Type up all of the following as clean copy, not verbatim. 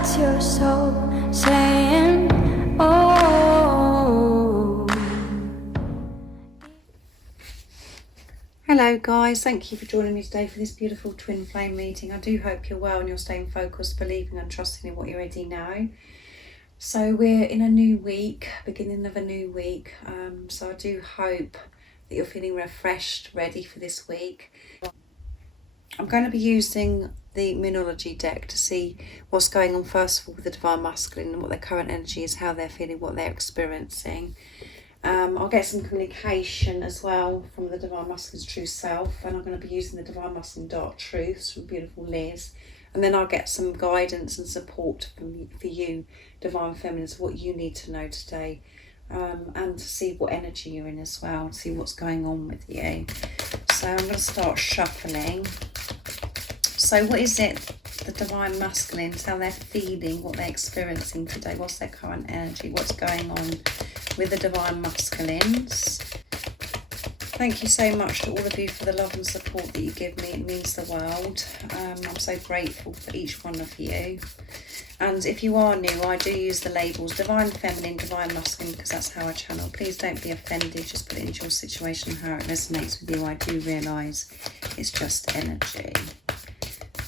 That's your soul saying, oh. Hello guys, thank you for joining me today for this beautiful twin flame reading. I do hope you're well and you're staying focused, believing and trusting in what you already know. So we're in a new week, beginning of a new week. So I do hope that you're feeling refreshed, ready for this week. I'm going to be using the Moonology deck to see what's going on first of all with the Divine Masculine and what their current energy is, how they're feeling, what they're experiencing. I'll get some communication as well from the Divine Masculine's true self, and I'm going to be using the Divine Masculine Dark Truths from beautiful Liz, and then I'll get some guidance and support for you, Divine Feminines, what you need to know today, and to see what energy you're in as well, to see what's going on with you. So I'm going to start shuffling. So what is it, the Divine Masculines, how they're feeling, what they're experiencing today, what's their current energy, what's going on with the Divine Masculines. Thank you so much to all of you for the love and support that you give me. It means the world. I'm so grateful for each one of you. And if you are new, I do use the labels Divine Feminine, Divine Masculine, because that's how I channel. Please don't be offended, just put it into your situation, how it resonates with you. I do realise it's just energy.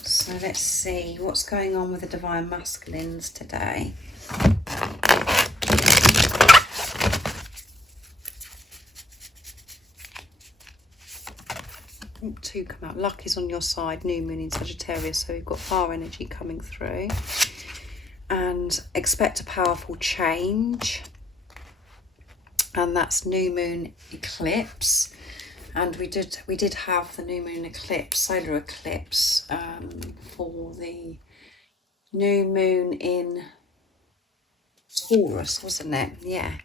So let's see what's going on with the Divine Masculines today. Two come out. Luck is on your side, new moon in Sagittarius, so we've got fire energy coming through. And expect a powerful change. And that's new moon eclipse. And we did have the new moon eclipse, solar eclipse, for the new moon in Taurus, wasn't it? Yeah.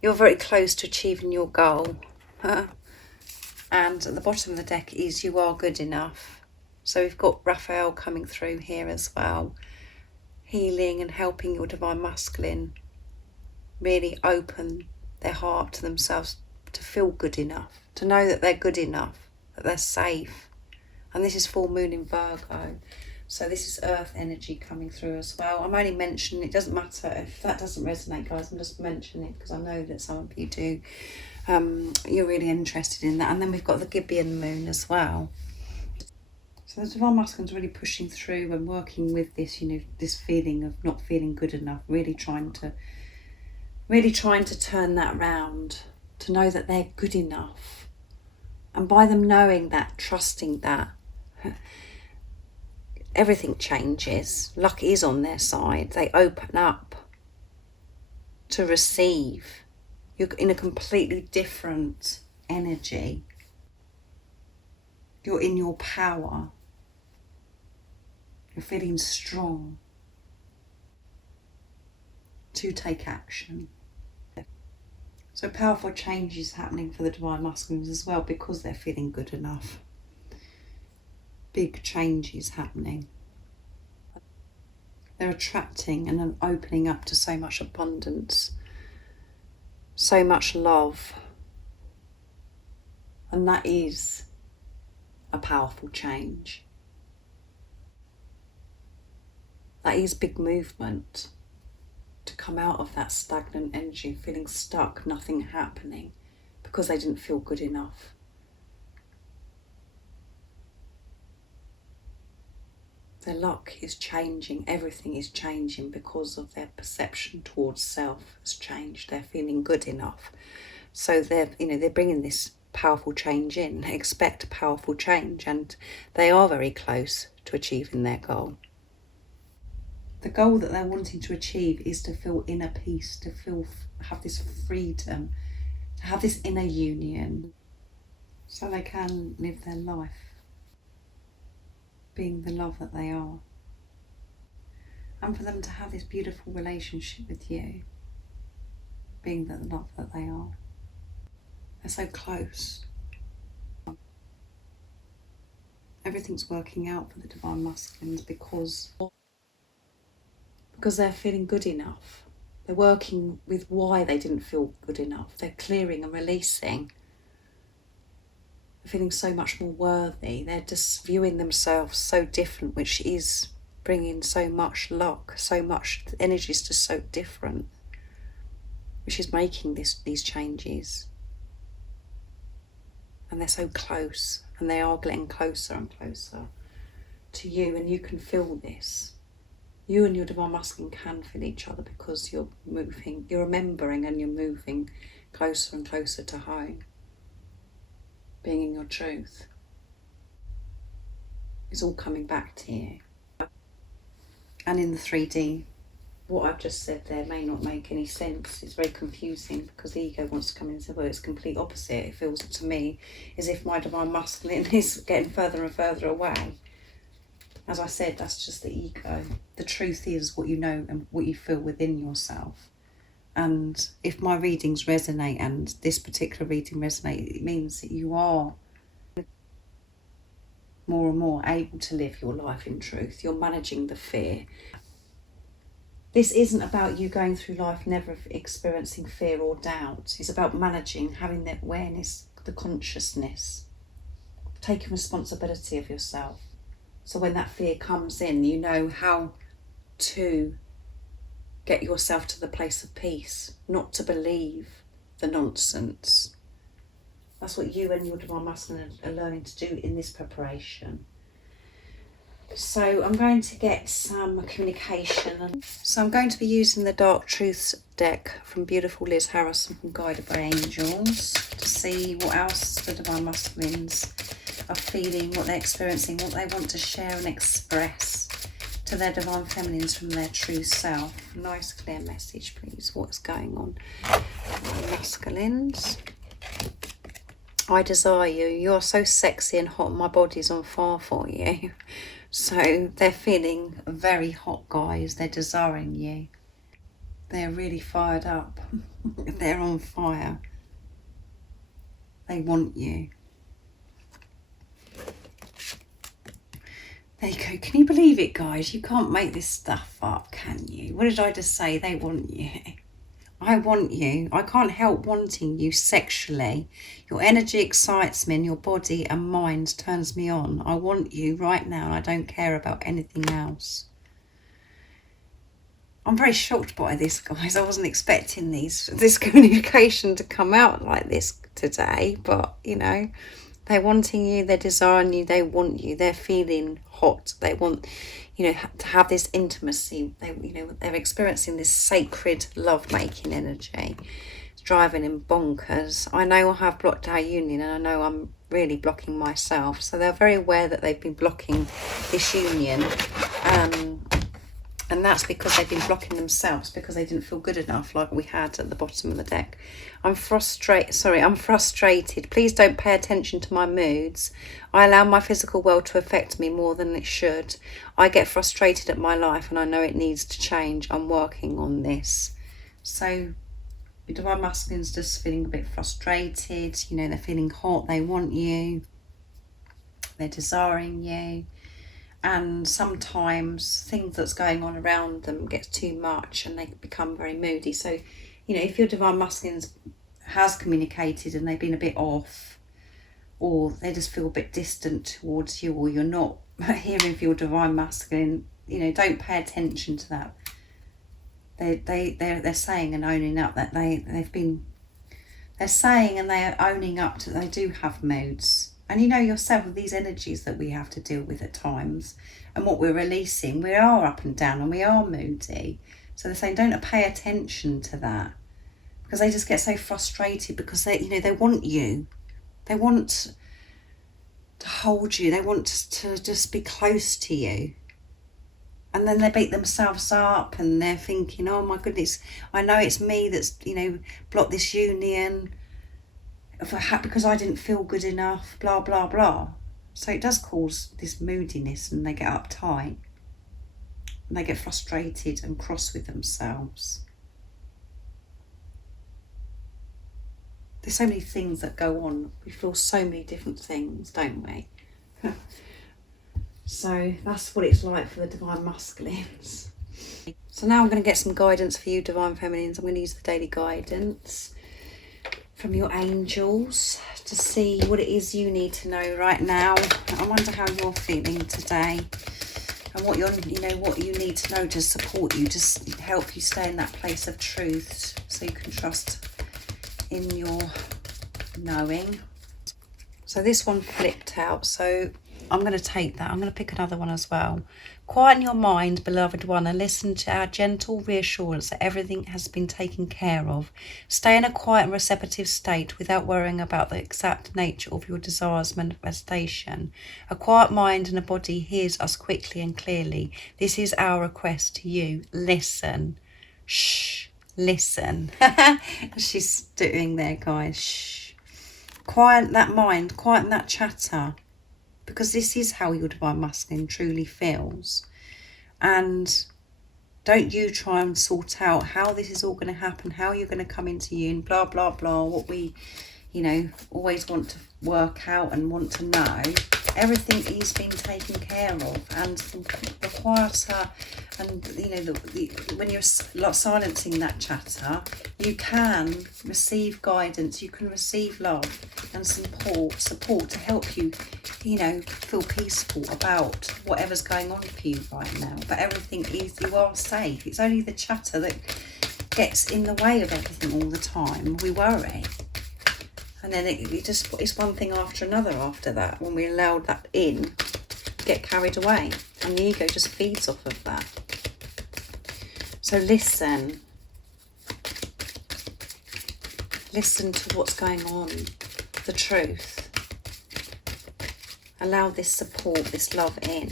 You're very close to achieving your goal. And at the bottom of the deck is you are good enough. So we've got Raphael coming through here as well, healing and helping your Divine Masculine really open their heart to themselves, to feel good enough, to know that they're good enough, that they're safe. And this is full moon in Virgo, so this is earth energy coming through as well. I'm only mentioning, it doesn't matter if that doesn't resonate, guys. I'm just mentioning it because I know that some of you do. You're really interested in that. And then we've got the Gibeon moon as well. So the Divine Masculine's really pushing through and working with this, this feeling of not feeling good enough, really trying to turn that round, to know that they're good enough. And by them knowing that, trusting that, everything changes. Luck is on their side. They open up to receive. You're in a completely different energy. You're in your power. You're feeling strong to take action. So powerful change is happening for the Divine Masculines as well, because they're feeling good enough. Big changes happening. They're attracting and opening up to so much abundance, so much love. And that is a powerful change. That is big movement. To come out of that stagnant energy, feeling stuck, nothing happening, because they didn't feel good enough. Their luck is changing, everything is changing because of their perception towards self has changed. They're feeling good enough. So they're bringing this powerful change in. They expect powerful change, and they are very close to achieving their goal. The goal that they're wanting to achieve is to feel inner peace, to have this freedom, to have this inner union, so they can live their life being the love that they are. And for them to have this beautiful relationship with you, being the love that they are. They're so close. Everything's working out for the Divine Masculines because they're feeling good enough. They're working with why they didn't feel good enough. They're clearing and releasing. They're feeling so much more worthy. They're just viewing themselves so different, which is bringing so much luck, so much, the energy is just so different, which is making these changes. And they're so close, and they are getting closer and closer to you, and you can feel this. You and your divine masculine can feel each other because you're moving, you're remembering, and you're moving closer and closer to home. Being in your truth. It's all coming back to you. And in the 3D, what I've just said there may not make any sense. It's very confusing because the ego wants to come in and say, well, it's complete opposite. It feels to me as if my divine masculine is getting further and further away. As I said, that's just the ego. The truth is what you know and what you feel within yourself. And if my readings resonate, and this particular reading resonates, it means that you are more and more able to live your life in truth. You're managing the fear. This isn't about you going through life never experiencing fear or doubt. It's about managing, having the awareness, the consciousness, taking responsibility of yourself. So when that fear comes in, you know how to get yourself to the place of peace, not to believe the nonsense. That's what you and your divine masculine are learning to do in this preparation. So I'm going to get some communication. So I'm going to be using the Dark Truths deck from beautiful Liz Harrison from Guided by Angels to see what else the divine masculines are feeling, what they're experiencing, what they want to share and express to their divine feminines from their true self. Nice clear message, please. What's going on? Masculines. I desire you. You are so sexy and hot. My body's on fire for you. So they're feeling very hot, guys. They're desiring you. They're really fired up. They're on fire. They want you. There you go. Can you believe it, guys? You can't make this stuff up, can you? What did I just say? They want you. I want you. I can't help wanting you sexually. Your energy excites me and your body and mind turns me on. I want you right now and I don't care about anything else. I'm very shocked by this, guys. I wasn't expecting this communication to come out like this today, but, you know, they're wanting you, they're desiring you, they want you, they're feeling hot, they want, you know, to have this intimacy. They, you know, they're experiencing this sacred love-making energy. It's driving them bonkers. I know I have blocked our union, and I know I'm really blocking myself. So they're very aware that they've been blocking this union, and that's because they've been blocking themselves because they didn't feel good enough, like we had at the bottom of the deck. I'm frustrated. Please don't pay attention to my moods. I allow my physical world to affect me more than it should. I get frustrated at my life and I know it needs to change. I'm working on this. So the divine masculine's just feeling a bit frustrated. You know, they're feeling hot. They want you. They're desiring you. And sometimes things that's going on around them gets too much and they become very moody. So, you know, if your divine masculine has communicated and they've been a bit off, or they just feel a bit distant towards you, or you're not hearing for your divine masculine, you know, don't pay attention to that. They're saying and owning up that they're saying and they are owning up to they do have moods. And you know yourself, with these energies that we have to deal with at times and what we're releasing, we are up and down and we are moody. So they're saying don't pay attention to that, because they just get so frustrated because they, you know, they want you. They want to hold you. They want to just be close to you. And then they beat themselves up and they're thinking, oh my goodness, I know it's me that's, you know, blocked this union because I didn't feel good enough, blah, blah, blah. So it does cause this moodiness and they get uptight and they get frustrated and cross with themselves. There's so many things that go on. We feel so many different things, don't we? So that's what it's like for the divine masculines. So now I'm going to get some guidance for you divine feminines. I'm going to use the daily guidance from your angels to see what it is you need to know right now. I wonder how you're feeling today. and what what you need to know to support you, to help you stay in that place of truth, so you can trust in your knowing. So this one flipped out, so I'm going to take that. I'm going to pick another one as well. Quieten your mind, beloved one, and listen to our gentle reassurance that everything has been taken care of. Stay in a quiet and receptive state without worrying about the exact nature of your desires' manifestation. A quiet mind and a body hears us quickly and clearly. This is our request to you. Listen. Shh. Listen. She's doing there, guys. Shh. Quiet that mind. Quieten that chatter. Because this is how your divine masculine truly feels. And don't you try and sort out how this is all going to happen, how you're going to come into union, blah, blah, blah, what we, always want to work out and want to know. Everything is being taken care of. And the quieter and, when you're silencing that chatter, you can receive guidance, you can receive love and support to help you, feel peaceful about whatever's going on for you right now. But everything is, you are safe. It's only the chatter that gets in the way of everything all the time. We worry. And then it's one thing after another after that. When we allowed that in, get carried away. And the ego just feeds off of that. So listen. Listen to what's going on. The truth. Allow this support, this love in.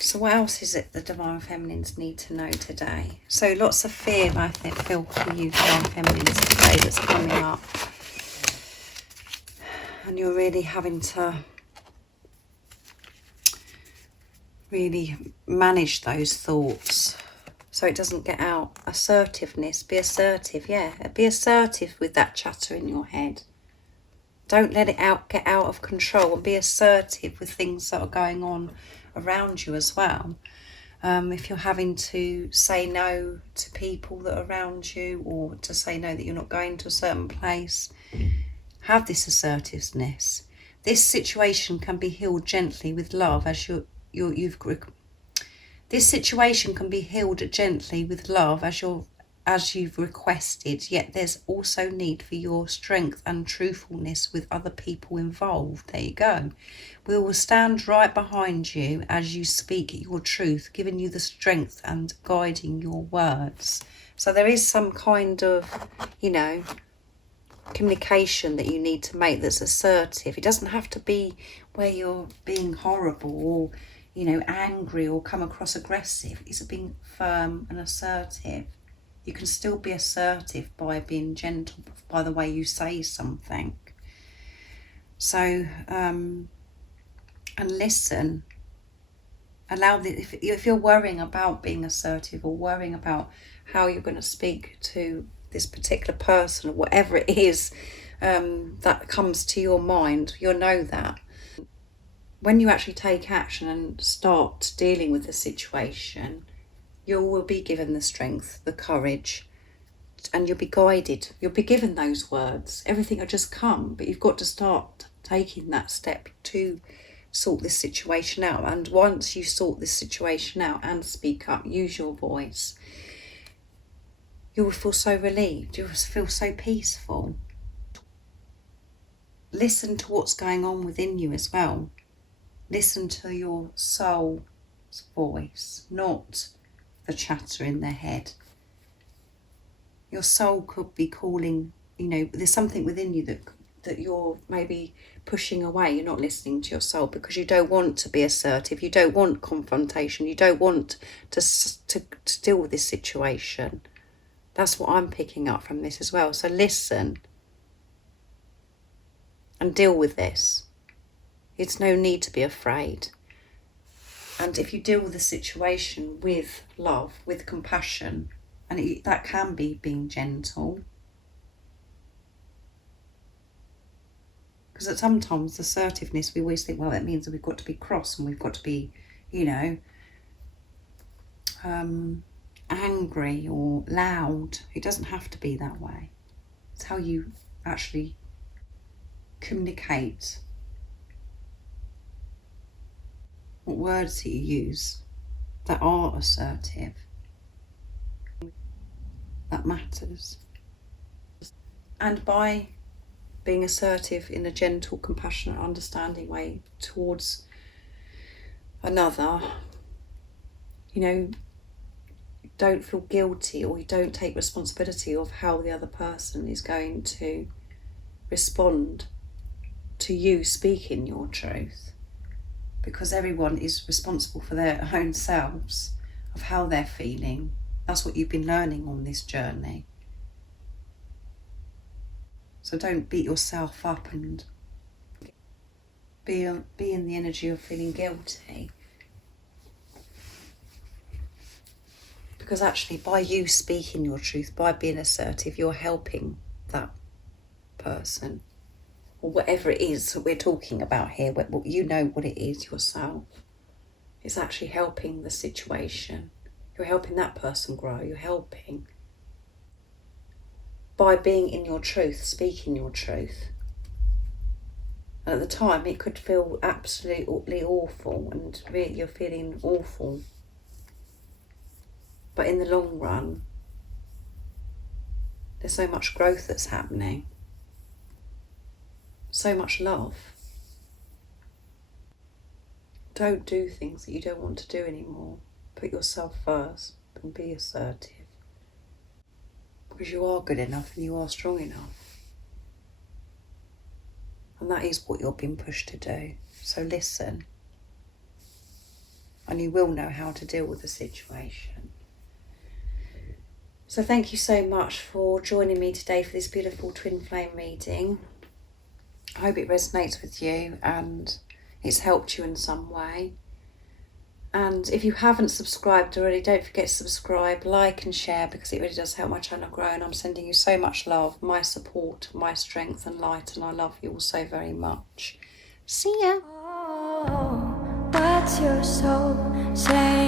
So what else is it the Divine Feminines need to know today? So lots of fear, I feel, for you Divine Feminines today that's coming up. And you're really having to really manage those thoughts so it doesn't get out. Assertiveness, be assertive, yeah. Be assertive with that chatter in your head. Don't let it get out of control, and be assertive with things that are going on around you as well. If you're having to say no to people that are around you, or to say no that you're not going to a certain place, have this assertiveness. This situation can be healed gently with love This situation can be healed gently with love as you've requested, yet there's also need for your strength and truthfulness with other people involved. There you go. We will stand right behind you as you speak your truth, giving you the strength and guiding your words. So there is some kind of, communication that you need to make that's assertive. It doesn't have to be where you're being horrible or, angry or come across aggressive. It's being firm and assertive. You can still be assertive by being gentle, by the way you say something. So, and listen. If you're worrying about being assertive or worrying about how you're going to speak to this particular person or whatever it is that comes to your mind, you'll know that. When you actually take action and start dealing with the situation, you will be given the strength, the courage, and you'll be guided. You'll be given those words. Everything will just come, but you've got to start taking that step to sort this situation out. And once you sort this situation out and speak up, use your voice, you will feel so relieved. You'll feel so peaceful. Listen to what's going on within you as well. Listen to your soul's voice, not the chatter in their head. Your soul could be calling, there's something within you that you're maybe pushing away. You're not listening to your soul because you don't want to be assertive. You don't want confrontation. You don't want to deal with this situation. That's what I'm picking up from this as well. So listen and deal with this. It's no need to be afraid. And if you deal with the situation with love, with compassion, and that can be being gentle. Because sometimes assertiveness, we always think, well, that means that we've got to be cross and we've got to be, angry or loud. It doesn't have to be that way. It's how you actually communicate what words that you use that are assertive. That matters. And by being assertive in a gentle, compassionate, understanding way towards another, you know, don't feel guilty, or you don't take responsibility of how the other person is going to respond to you speaking your truth, because everyone is responsible for their own selves, of how they're feeling. That's what you've been learning on this journey. So don't beat yourself up and be in the energy of feeling guilty. Because actually, by you speaking your truth, by being assertive, you're helping that person, or whatever it is that we're talking about here. You know what it is yourself. It's actually helping the situation. You're helping that person grow. You're helping. By being in your truth, speaking your truth. And at the time, it could feel absolutely awful, and really you're feeling awful. But in the long run, there's so much growth that's happening. So much love. Don't do things that you don't want to do anymore. Put yourself first and be assertive. Because you are good enough and you are strong enough. And that is what you're being pushed to do. So listen. And you will know how to deal with the situation. So thank you so much for joining me today for this beautiful twin flame reading. I hope it resonates with you and it's helped you in some way. And if you haven't subscribed already, don't forget to subscribe, like and share, because it really does help my channel grow. And I'm sending you so much love, my support, my strength and light. And I love you all so very much. See ya. Oh, what's your soul saying?